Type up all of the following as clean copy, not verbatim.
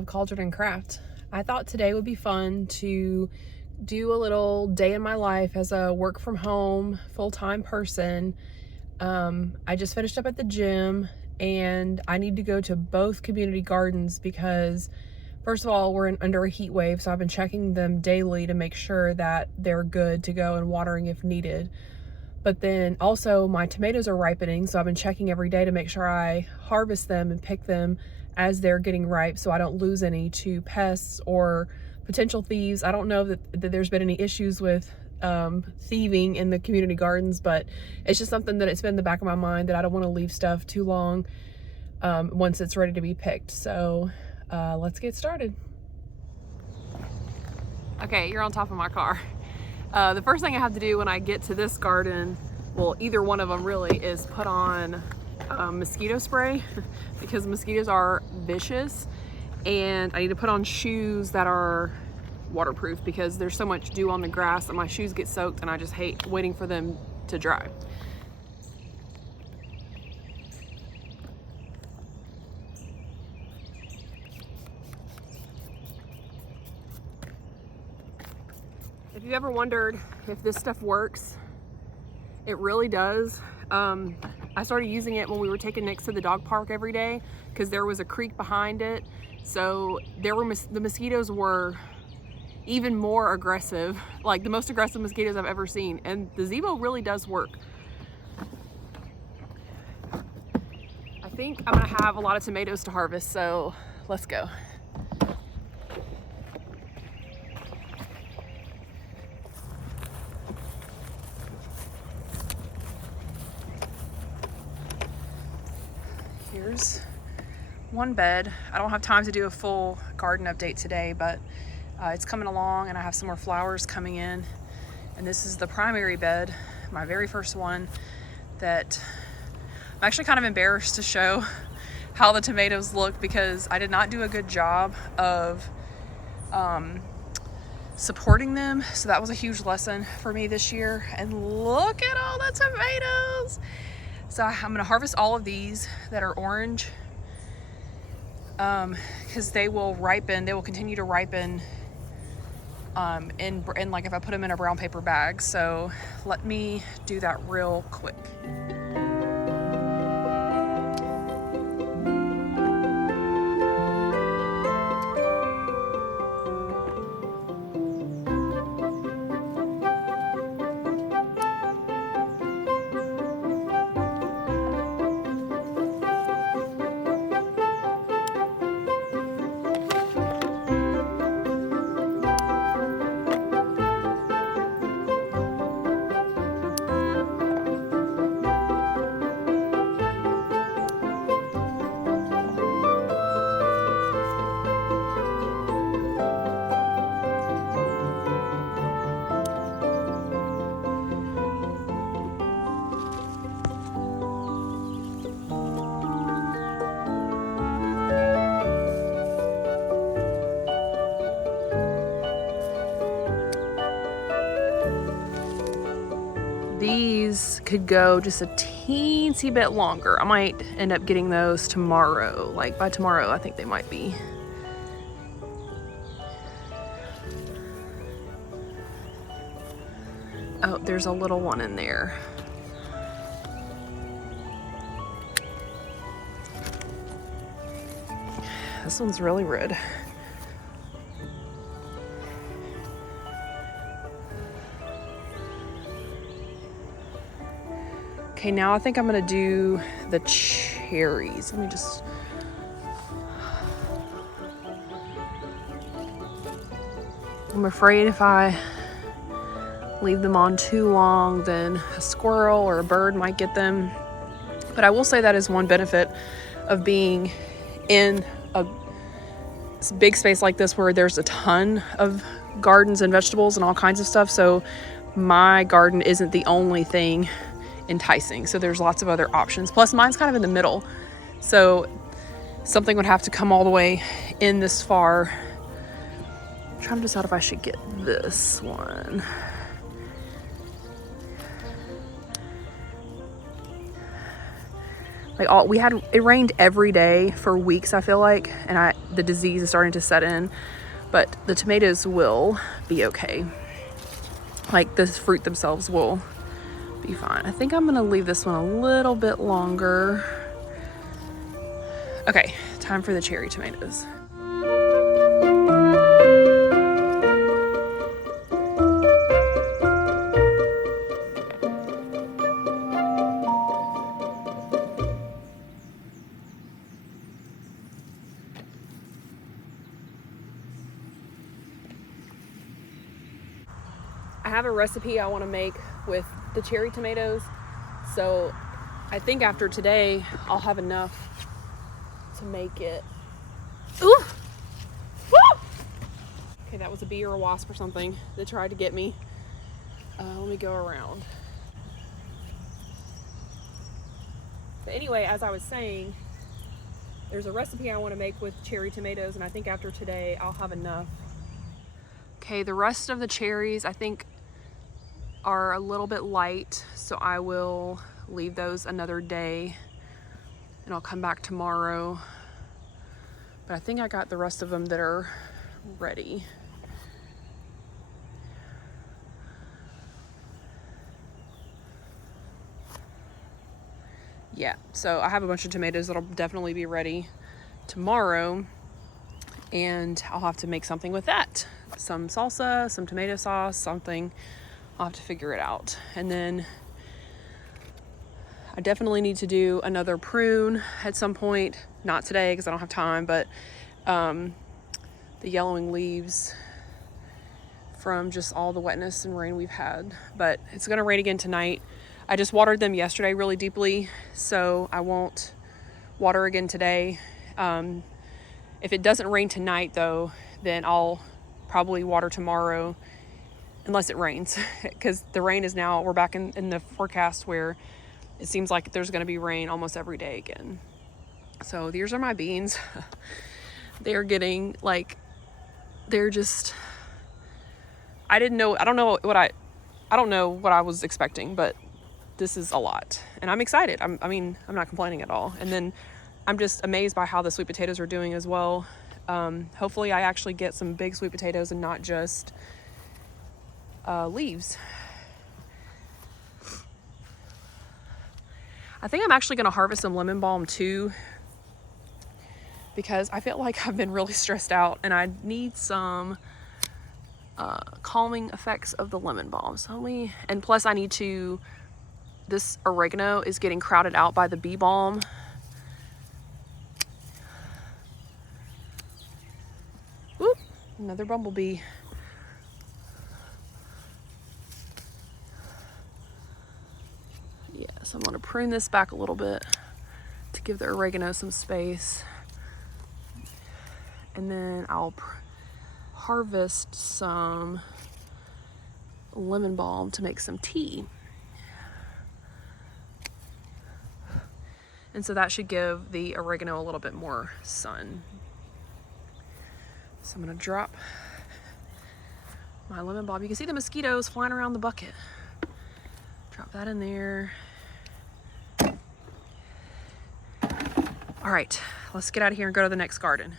of Cauldron and Craft. I thought today would be fun to do a little day in my life as a work from home full-time person. I just finished up at the gym and I need to go to both community gardens because first of all, we're under a heat wave, so I've been checking them daily to make sure that they're good to go and watering if needed. But then also my tomatoes are ripening, so I've been checking every day to make sure I harvest them and pick them as they're getting ripe so I don't lose any to pests or potential thieves. I don't know that there's been any issues with thieving in the community gardens, but it's just something that it's been in the back of my mind that I don't want to leave stuff too long once it's ready to be picked. So let's get started. Okay, you're on top of my car. The first thing I have to do when I get to this garden, well, either one of them really, is put on mosquito spray because mosquitoes are vicious, and I need to put on shoes that are waterproof because there's so much dew on the grass that my shoes get soaked and I just hate waiting for them to dry. If you've ever wondered if this stuff works, it really does. I started using it when we were taking Nix to the dog park every day because there was a creek behind it. So the mosquitoes were even more aggressive, like the most aggressive mosquitoes I've ever seen. And the Zeebo really does work. I think I'm gonna have a lot of tomatoes to harvest, so let's go. Here's one bed. I don't have time to do a full garden update today, but it's coming along and I have some more flowers coming in. And this is the primary bed, my very first one, that I'm actually kind of embarrassed to show how the tomatoes look because I did not do a good job of supporting them. So that was a huge lesson for me this year. And look at all the tomatoes. So I'm gonna harvest all of these that are orange because they will ripen, they will continue to ripen in like if I put them in a brown paper bag. So let me do that real quick. These could go just a teensy bit longer. I might end up getting those tomorrow. Like by tomorrow, I think they might be. Oh, there's a little one in there. This one's really red. Okay, now I think I'm gonna do the cherries. Let me just... I'm afraid if I leave them on too long, then a squirrel or a bird might get them. But I will say that is one benefit of being in a big space like this where there's a ton of gardens and vegetables and all kinds of stuff. So my garden isn't the only thing enticing. So there's lots of other options. Plus mine's kind of in the middle. So something would have to come all the way in this far. I'm trying to decide if I should get this one. Like it rained every day for weeks, I feel like, and the disease is starting to set in, but the tomatoes will be okay. Like the fruit themselves will be fine. I think I'm gonna leave this one a little bit longer. Okay, time for the cherry tomatoes. I have a recipe I want to make with the cherry tomatoes, so I think after today I'll have enough to make it. Ooh! Woo! Okay, that was a bee or a wasp or something that tried to get me. Let me go around. But anyway, as I was saying, there's a recipe I want to make with cherry tomatoes, and I think after today I'll have enough. Okay, the rest of the cherries I think are a little bit light, so I will leave those another day and I'll come back tomorrow. But I think I got the rest of them that are ready. Yeah, so I have a bunch of tomatoes that'll definitely be ready tomorrow, and I'll have to make something with that. Some salsa, some tomato sauce, something. I'll have to figure it out. And then I definitely need to do another prune at some point. Not today because I don't have time, but the yellowing leaves from just all the wetness and rain we've had. But it's gonna rain again tonight. I just watered them yesterday really deeply, so I won't water again today. If it doesn't rain tonight though, then I'll probably water tomorrow unless it rains, because the rain is now, we're back in the forecast where it seems like there's going to be rain almost every day again. So these are my beans. They're getting like, they're just, I don't know what I was expecting, but this is a lot and I'm excited. I'm not complaining at all. And then I'm just amazed by how the sweet potatoes are doing as well. Hopefully I actually get some big sweet potatoes and not just leaves. I think I'm actually going to harvest some lemon balm too, because I feel like I've been really stressed out and I need some calming effects of the lemon balm. And plus I need to, this oregano is getting crowded out by the bee balm. Whoop, another bumblebee. Yeah, so I'm going to prune this back a little bit to give the oregano some space. And then I'll harvest some lemon balm to make some tea. And so that should give the oregano a little bit more sun. So I'm going to drop my lemon balm. You can see the mosquitoes flying around the bucket. Drop that in there. All right, let's get out of here and go to the next garden.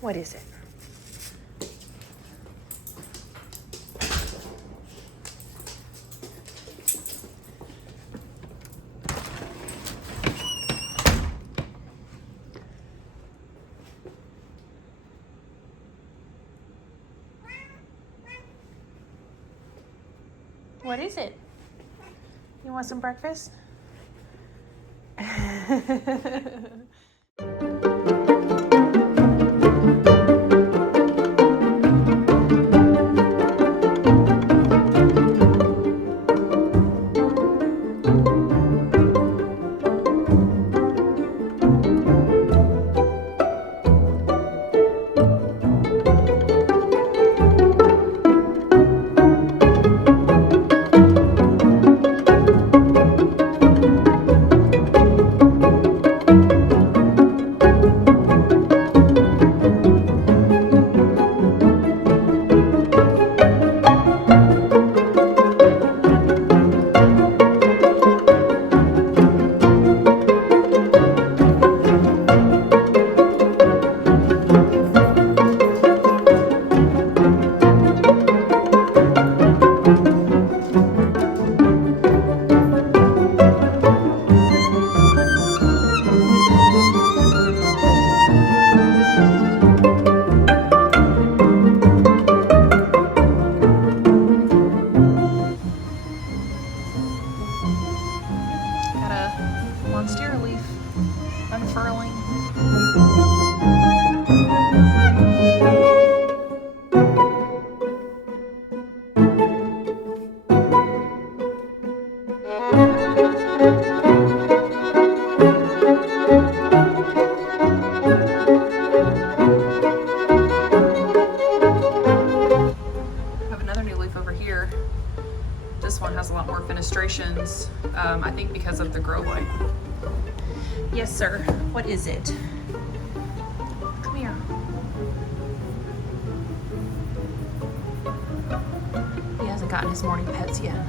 What is it? What is it? You want some breakfast? administrations, I think because of the grow light. Yes, sir. What is it? Come here. He hasn't gotten his morning pets yet.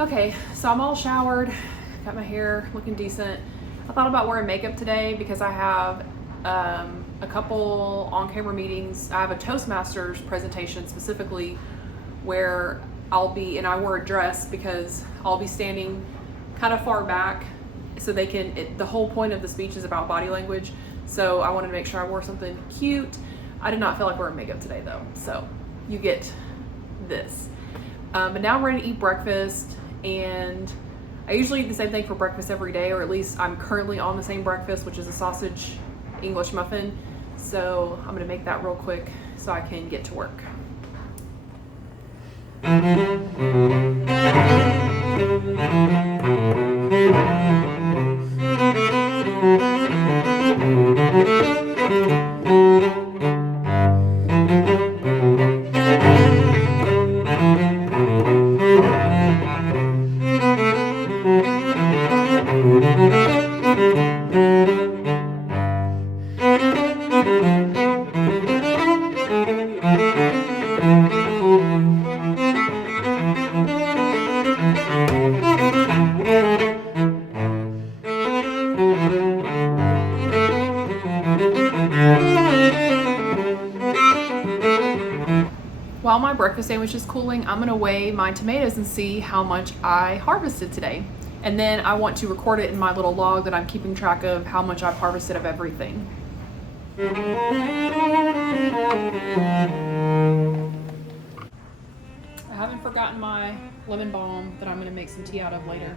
Okay, so I'm all showered, got my hair looking decent. I thought about wearing makeup today because I have a couple on-camera meetings. I have a Toastmasters presentation specifically where I'll be, and I wore a dress because I'll be standing kind of far back so they can, the whole point of the speech is about body language. So I wanted to make sure I wore something cute. I did not feel like wearing makeup today though, so you get this. But now I'm ready to eat breakfast, and I usually eat the same thing for breakfast every day, or at least I'm currently on the same breakfast, which is a sausage English muffin. So I'm gonna make that real quick so I can get to work. While my breakfast sandwich is cooling, I'm gonna weigh my tomatoes and see how much I harvested today. And then I want to record it in my little log that I'm keeping track of how much I've harvested of everything. I haven't forgotten my lemon balm that I'm gonna make some tea out of later.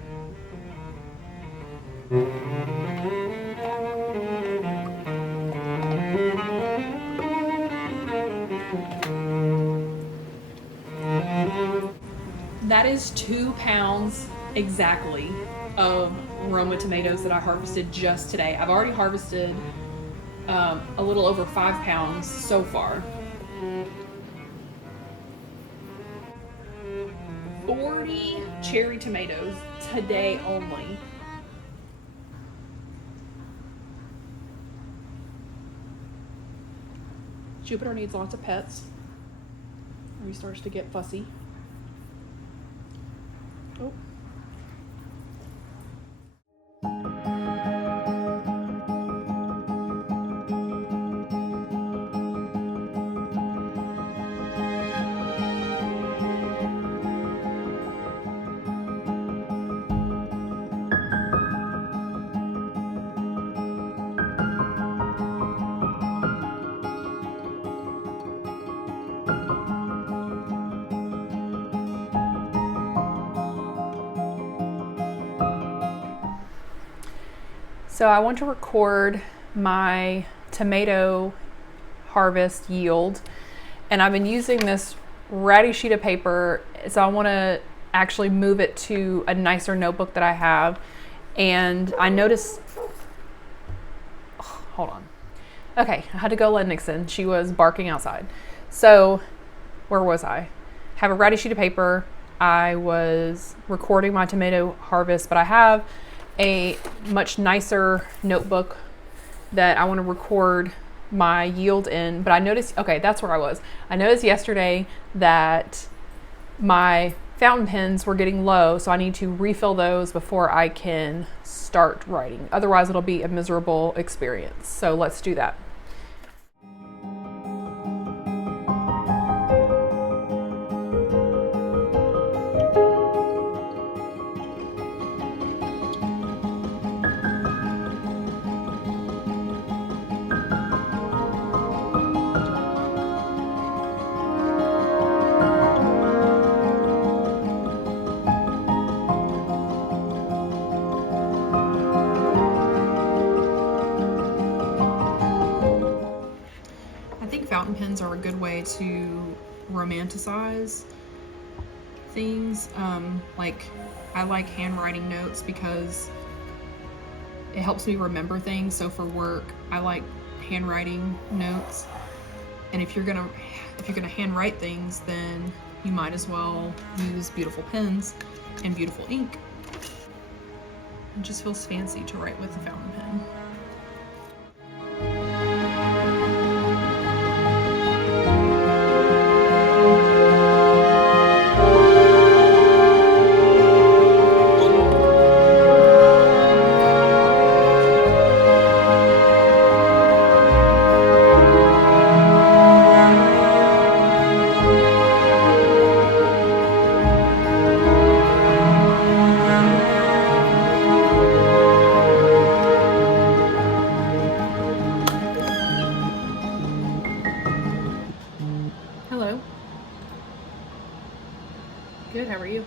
That is 2 pounds exactly of Roma tomatoes that I harvested just today. I've already harvested a little over 5 pounds so far. 40 cherry tomatoes today only. Jupiter needs lots of pets, or he starts to get fussy. Oh. So I want to record my tomato harvest yield, and I've been using this ratty sheet of paper, so I want to actually move it to a nicer notebook that I have. And I noticed, oh, hold on. Okay, I had to go let Nixon. She was barking outside. So where was I? Have a ratty sheet of paper. I was recording my tomato harvest, but I have a much nicer notebook that I want to record my yield in. But I noticed, okay, that's where I was. I noticed yesterday that my fountain pens were getting low, so I need to refill those before I can start writing. Otherwise, it'll be a miserable experience. So let's do that. I think fountain pens are a good way to romanticize things. Like I like handwriting notes because it helps me remember things. So for work, I like handwriting notes. And if you're gonna handwrite things, then you might as well use beautiful pens and beautiful ink. It just feels fancy to write with a fountain pen. Hello. Good, how are you?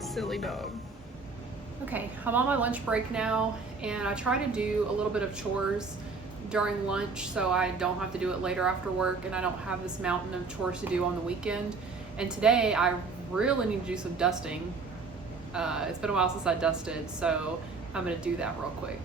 Silly dog. Okay, I'm on my lunch break now, and I try to do a little bit of chores during lunch so I don't have to do it later after work, and I don't have this mountain of chores to do on the weekend. And today I really need to do some dusting. It's been a while since I dusted, so I'm gonna do that real quick.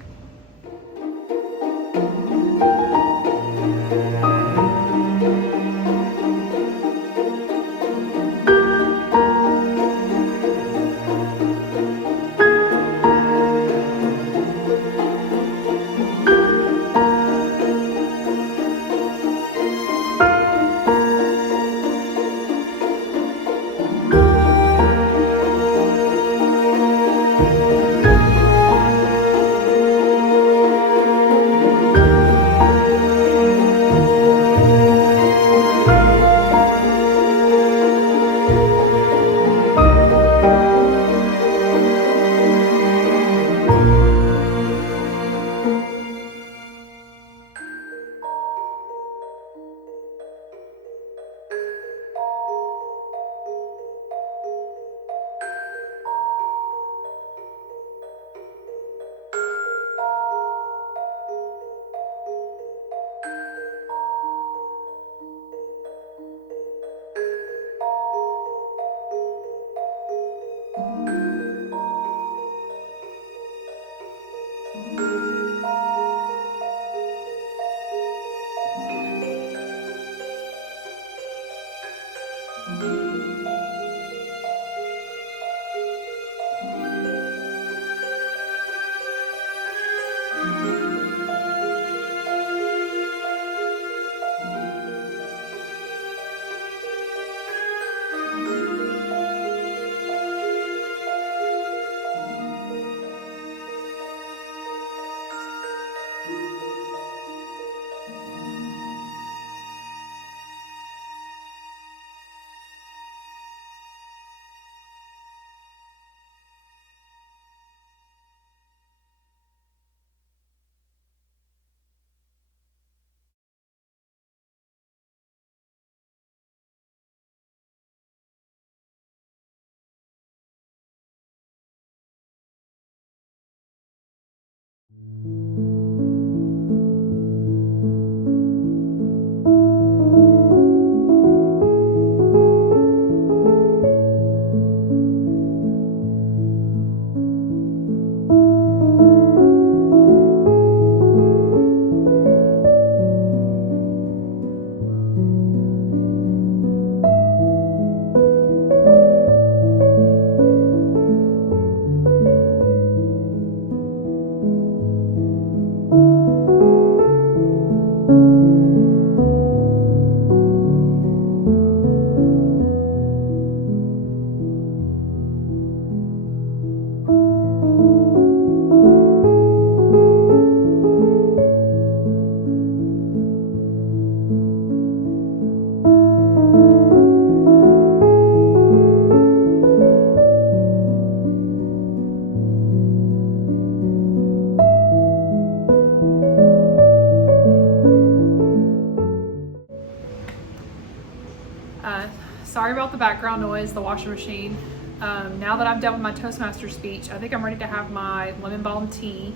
background noise, the washing machine. Now that I'm done with my Toastmaster speech, I think I'm ready to have my lemon balm tea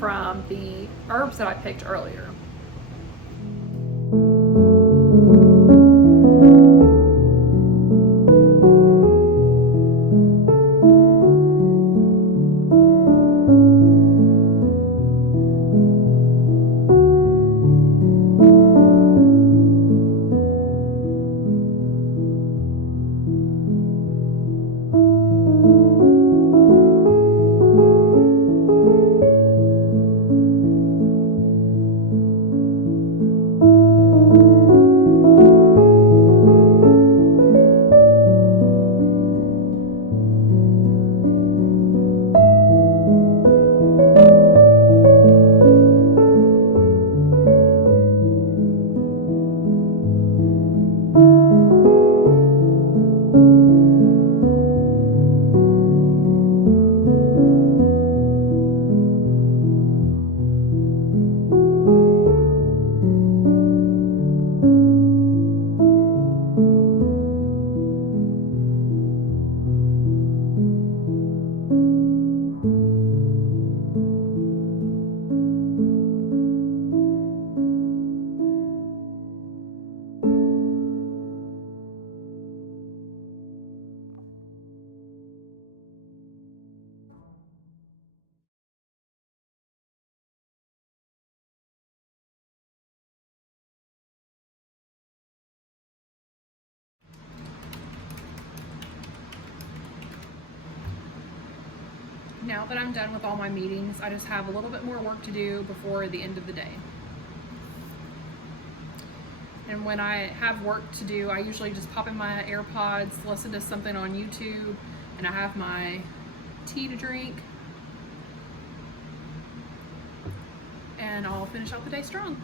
from the herbs that I picked earlier. Now that I'm done with all my meetings, I just have a little bit more work to do before the end of the day. And when I have work to do, I usually just pop in my AirPods, listen to something on YouTube, and I have my tea to drink. And I'll finish out the day strong.